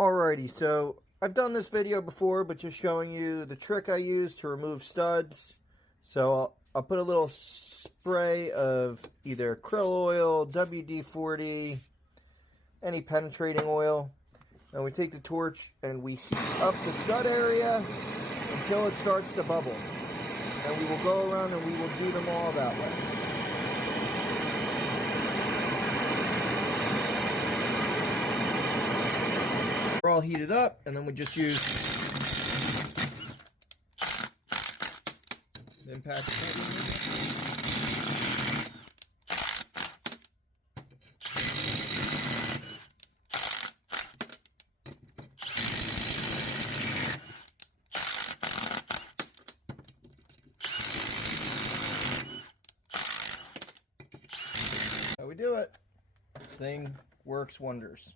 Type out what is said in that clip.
Alrighty, so I've done this video before, but just showing you the trick I use to remove studs. So I'll put a little spray of either krill oil, WD-40, any penetrating oil, and we take the torch and we heat up the stud area until it starts to bubble. And we will go around and we will do them all that way. We're all heated up, and then we just use the impact. How we do it. This thing works wonders.